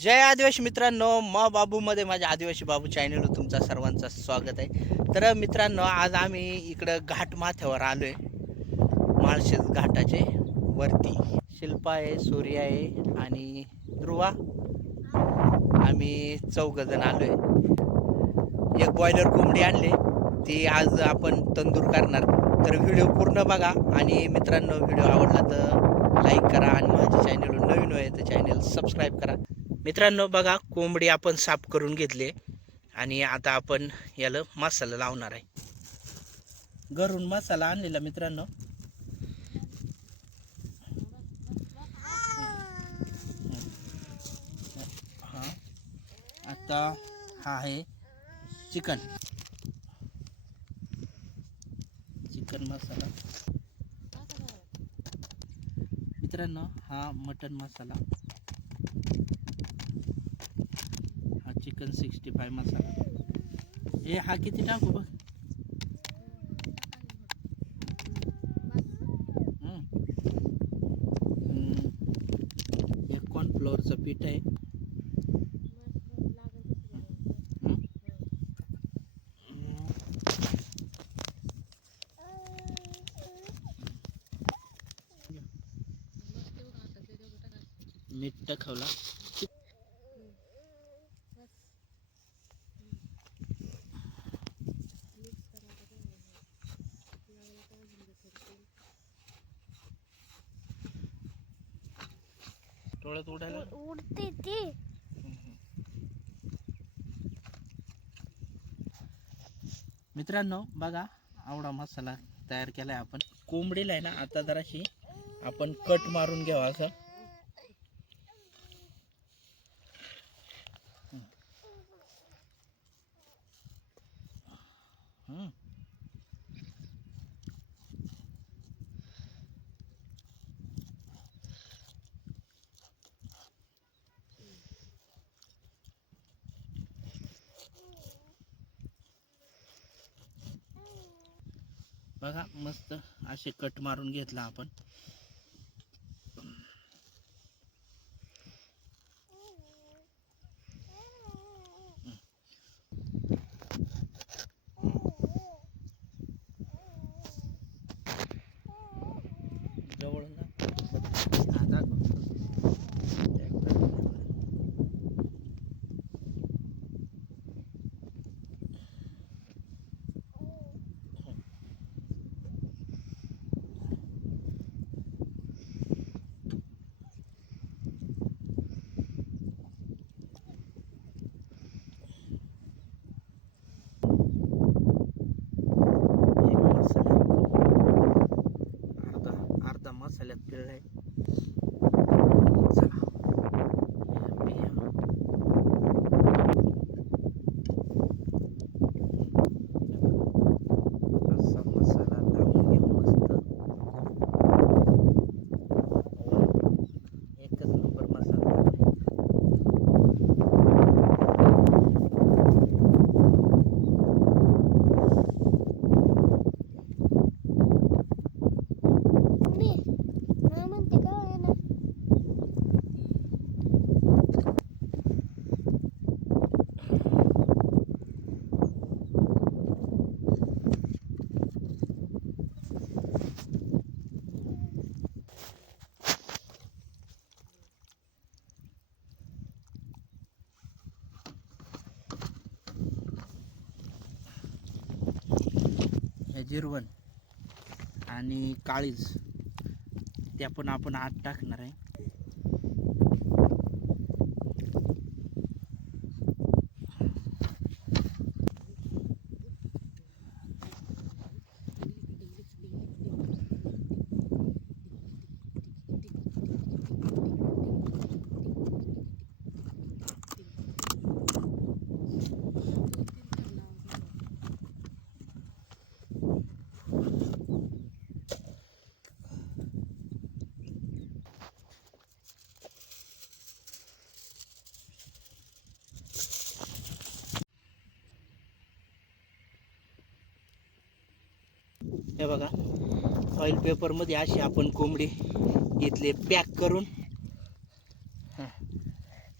जय आदिवासी मित्रांनो म बाबूमध्ये माझ्या आदिवासी बाबू चॅनलवर तुमचा सर्वांचं स्वागत आहे. तर मित्रांनो आज आम्ही इकडं घाट माथ्यावर आलो आहे माळशेज घाटाचे वरती. शिल्पा आहे सूर्य आहे आणि ध्रुवा. आम्ही चौघजण आलो आहे एक बॉयलर कोंबडी आणले. ती आज आपण तंदूर करणार. तर व्हिडिओ पूर्ण बघा आणि मित्रांनो व्हिडिओ आवडला तर लाईक करा आणि माझ्या चॅनलवर नवीन आहे तर चॅनल सबस्क्राईब करा. मित्रांनो बघा कोंबडी आपण साफ करून घेतली आणि आता आपण याला मसाला लावणार आहे. घरून मसाला आणलेला मित्रांनो. आता हा आहे चिकन. चिकन मसाला. मित्रांनो हा मटन मसाला हा चिकन सिक्स्टी फाय मसाला. हे हा किती टाकू बघ. हम्म. हे कॉर्नफ्लोअरचं पीठ आहे. मीठ टाकवला मित्रांनो बघा आवडा मसाला तयार केला आहे आपण. कोंबडीला आहे ना आता जराशी आपण कट मारून घ्यावा असं हम्म. बघा मस्त असे कट मारून घेतला आपण जवळून दाखव. हा, दाखव. एक मसाला अर्धा अर्धा मसाल्यात पिळलाय चला बिया. असा मसाला लावून घेऊ मस्त एकच नंबर मसाला मी मला म्हणते का आहे ना हे जिरवण आणि काळीज त्या पण आपण आत टाकणार आहे. हे बघा. ऑइल पेपरमध्ये अशी आपण कोंबडी इथले पॅक करून. हां.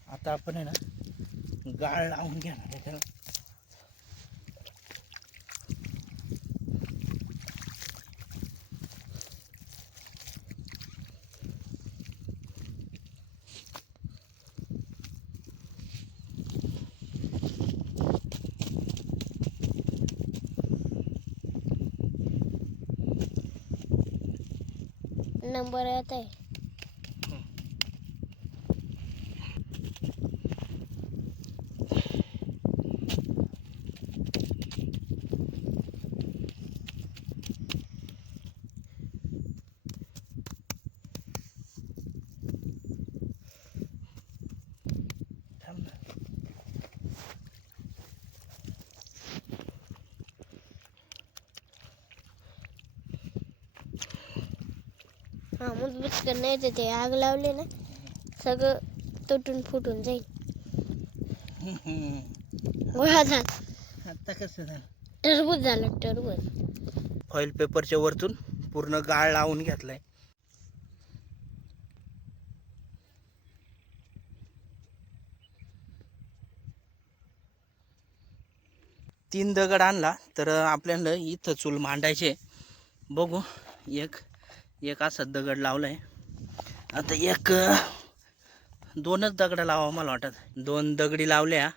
आता आपण आहे ना गाळ लावून घेणार आहे त्याला. नंबर येत मग बिस्किट नाही तर ते आग लावले ना सगळं तुटून फुटून जाईल. गोळा झाला. आता कसं झालं? टरबूज झालं टरबूज. फॉईल पेपरच्या वरतून पूर्ण गाळ लावून घेतलाय. तीन दगड आणला तर आपल्याला इथं चूल मांडायचे. बघू एक एक असा दगड लावलाय. आता एक दोनच दगड लावा मला वाटत. दोन दगडी लावल्या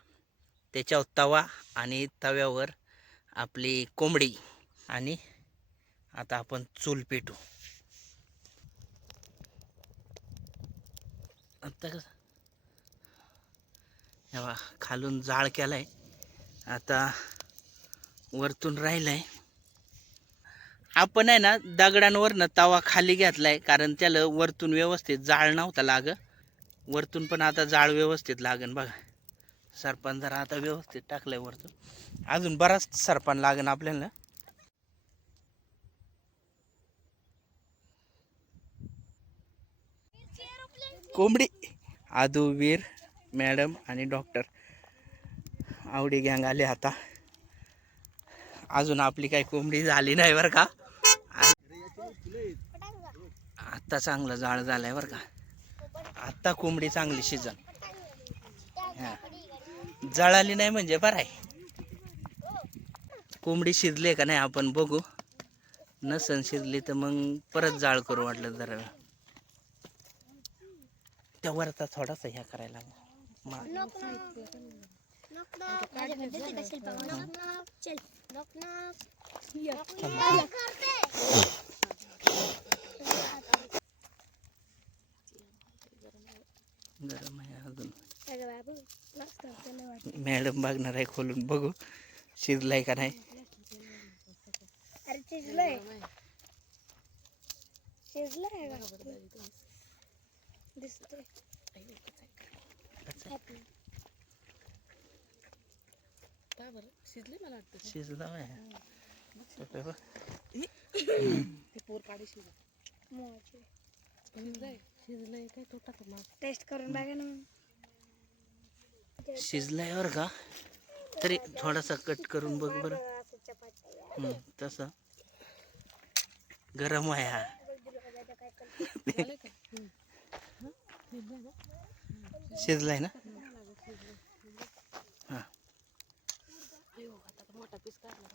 त्याच्यावर तवा आणि तव्यावर आपली कोंबडी आणि आता आपण चूल पेटू. आता कसं? खालून जाळ केलाय. आता वरतून राहिलाय. आपण आहे ना दगडांवरनं तवा खाली घेतलाय कारण त्याला वरतून व्यवस्थित जाळ नव्हता लाग. वरतून पण आता जाळ व्यवस्थित लागन बघा. सरपण जरा आता व्यवस्थित टाकलंय वरतून. अजून बराच सरपण लागन आपल्याला. कोंबडी. आदू वीर मॅडम आणि डॉक्टर. आवडी गँग आले आता. अजून आपली काही कोंबडी झाली नाही बरं का. आत्ता चांगलं जाळ झालंय बरं का. आत्ता कोंबडी चांगली शिजन. हा. जळाली नाही म्हणजे बरं आहे. कोंबडी शिजली का नाही आपण बघू. नसन शिजली तर मग परत जाळ करू वाटलं जरा वेळ त्या वरचा थोडासा ह्या करायला लागला मॅडम बघणार आहे खोलून. बघू शिजलाय का नाही. शिजले मला वाटतं. शिजला आहे. ते बघ. ते पोर काढी शिजले मोहची. शिजलंय. शिजलंय. काय तो टाक मग. टेस्ट करून बघा ना. मग. शिजलाय बरं का? तरी थोडासा कट करून बघ बरं. तसं. गरम आहे हा? शिजलंय ना? हा. मोठा पीस काढला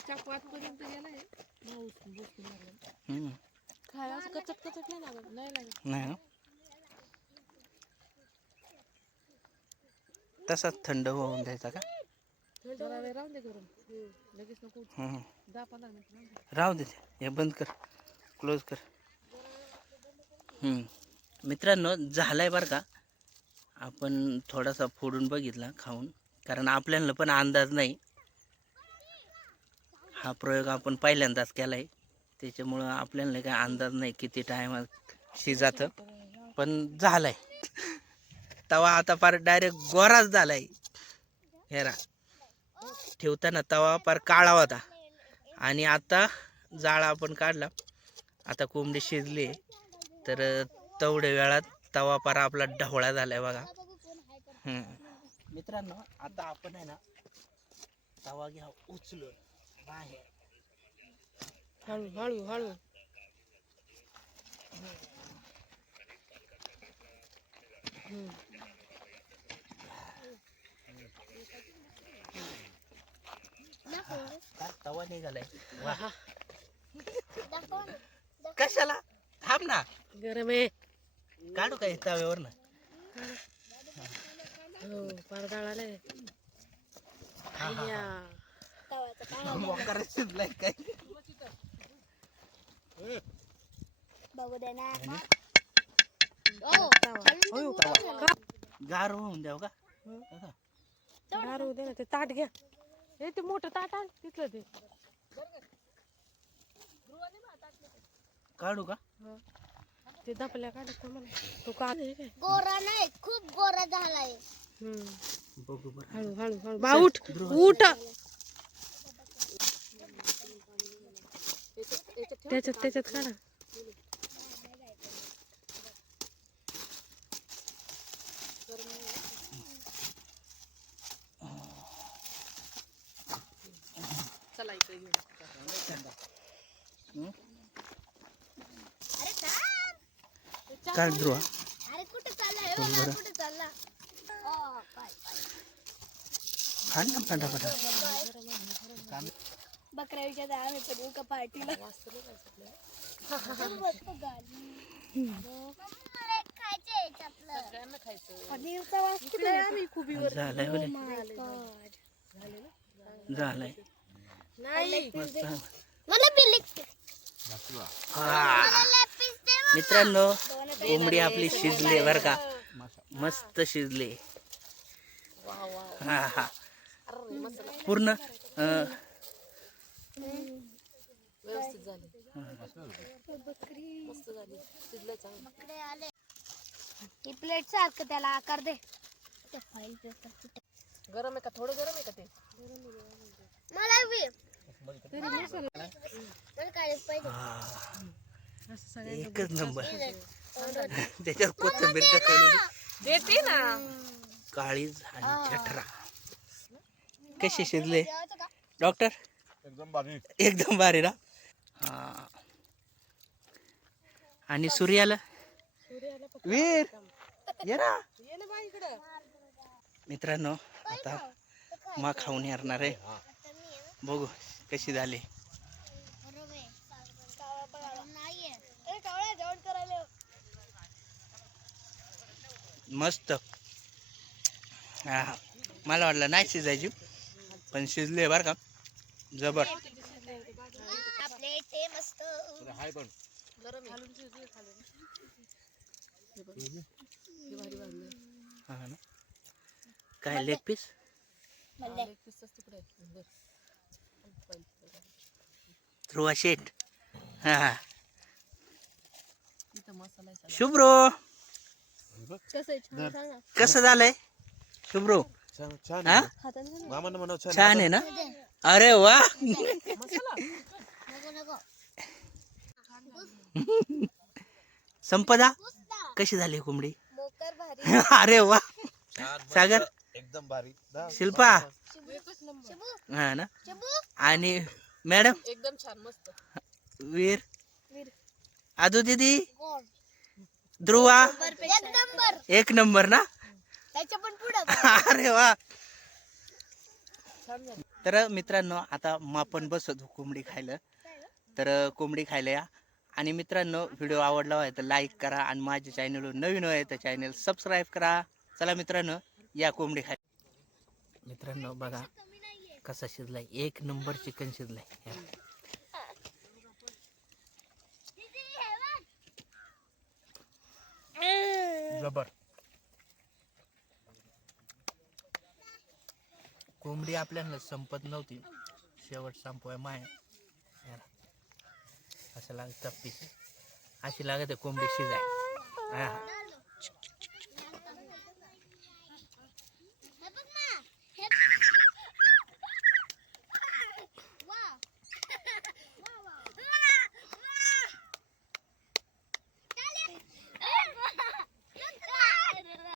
चाकू आतपर्यंत गेलाय माऊस बसून लागला हम्म. खाय असं कचट कचट नाही लागत नाही लागत नाही ना तसाच थंड होऊन द्यायचा का? राहू दे ते. हे बंद कर. क्लोज कर. मित्रांनो झालाय बरं का? आपण थोडासा फोडून बघितला खाऊन. कारण आपल्याला पण अंदाज नाही. हा प्रयोग आपण पहिल्यांदाच केलाय. त्याच्यामुळं आपल्याला काही अंदाज नाही किती टायमात शिजातं पण झालाय. तवा आता फार डायरेक्ट गोराच झालाय. हेरा ठेवताना तवा फार काळा होता. आणि आता जाळा आपण काढला. आता कोंबडी शिजली. तर तेवढ्या वेळात तवा पारा आपला ढवळा झालाय बघा. मित्रांनो आता आपण आहे ना तवा घ्या उचलून बाहेर. हळू हळू हळू. हम्म. तवा निघालाय. वा. दाखव ना. कशाला? थांब ना. गरम आहे. काढू काय तव्यावर ना हो हा, हा, काय मोकार शिजलाय काय? बघू दे ना. तवा. गार होऊन द्याव का. दारू दे ना ते ताट घ्या. हे ते मोठं ताट आण तिथलं ते. काढू का? ते दपल्या काढत ना मला. तो का काय गोरा नाही खूप गोरा झालाय. हम्म. बघू बरं. हळू हळू हळू. बा उठ उठ. त्याच्यात त्याच्यात काढा. काढ ध्रुवा. अरे कुठे चालला? हे काय, काय. खान ना फटाफटा. बकऱ्या विचारत आम्ही पण येऊ का पार्टीला पनीरचा वास कुठे आम्ही खूप झालाय झालाय. नाही. मस्त मला बिलिक. मित्रांनो कोंबडी आपली शिजली बर का. मस्त. शिजली. हा हा. पूर्ण अं, व्यवस्थित झाली. मस्त झाली. शिजलं चांगलं. ही प्लेट सारखं त्याला आकार दे. गरम आहे का? थोडं गरम आहे का ते? मला हा. एकच नंबर. त्याच्यात कोथिंबीर देते ना. काळीज आणि छटरा कसे शिजले? डॉक्टर? एकदम भारी. एकदम भारी ना? हा. आणि सूर्याला? वीर ये ना. मित्रांनो आता मा खाऊन येणार आहे. बघू. कशी झाली. मस्त हा मला वाटलं नाही शिजायची पण शिजले बरं का जबर हा हा काय लेग पीस आहे. बरं. ध्रुवा शेट हा हा. शुभ्रो. कसं झालंय? शुभ्रो. छान छान हा? छान आहे. ना? अरे वा. मसाला? नको नको. संपदा? कशी झाली कोंबडी? मोकर भारी. अरे वा. सागर? एकदम भारी. शिल्पा? हा ना? आणि मॅडम? एकदम छान मस्त. वीर? वीर. आदू दीदी? ध्रुवा? एक नंबर. एक नंबर ना? त्याच्या पण पुढं. अरे वा. छान झाली. तर मित्रांनो आता मापन बसत कोंबडी खायला. तर कोंबडी खायला या. आणि मित्रांनो व्हिडिओ आवडला आहे तर लाईक करा आणि माझ्या चॅनलवर नवीन आहे तर चॅनल सबस्क्राईब करा. चला मित्रांनो या कोंबडी खाय मित्रांनो बघा. कसा शिजलाय? एक नंबर चिकन शिजलाय. जबर. कोंबडी आपल्याला संपत नव्हती. शेवट संपवाय माय. असं लागत पीस अशी लागत कोंबडी शिजाय. हा.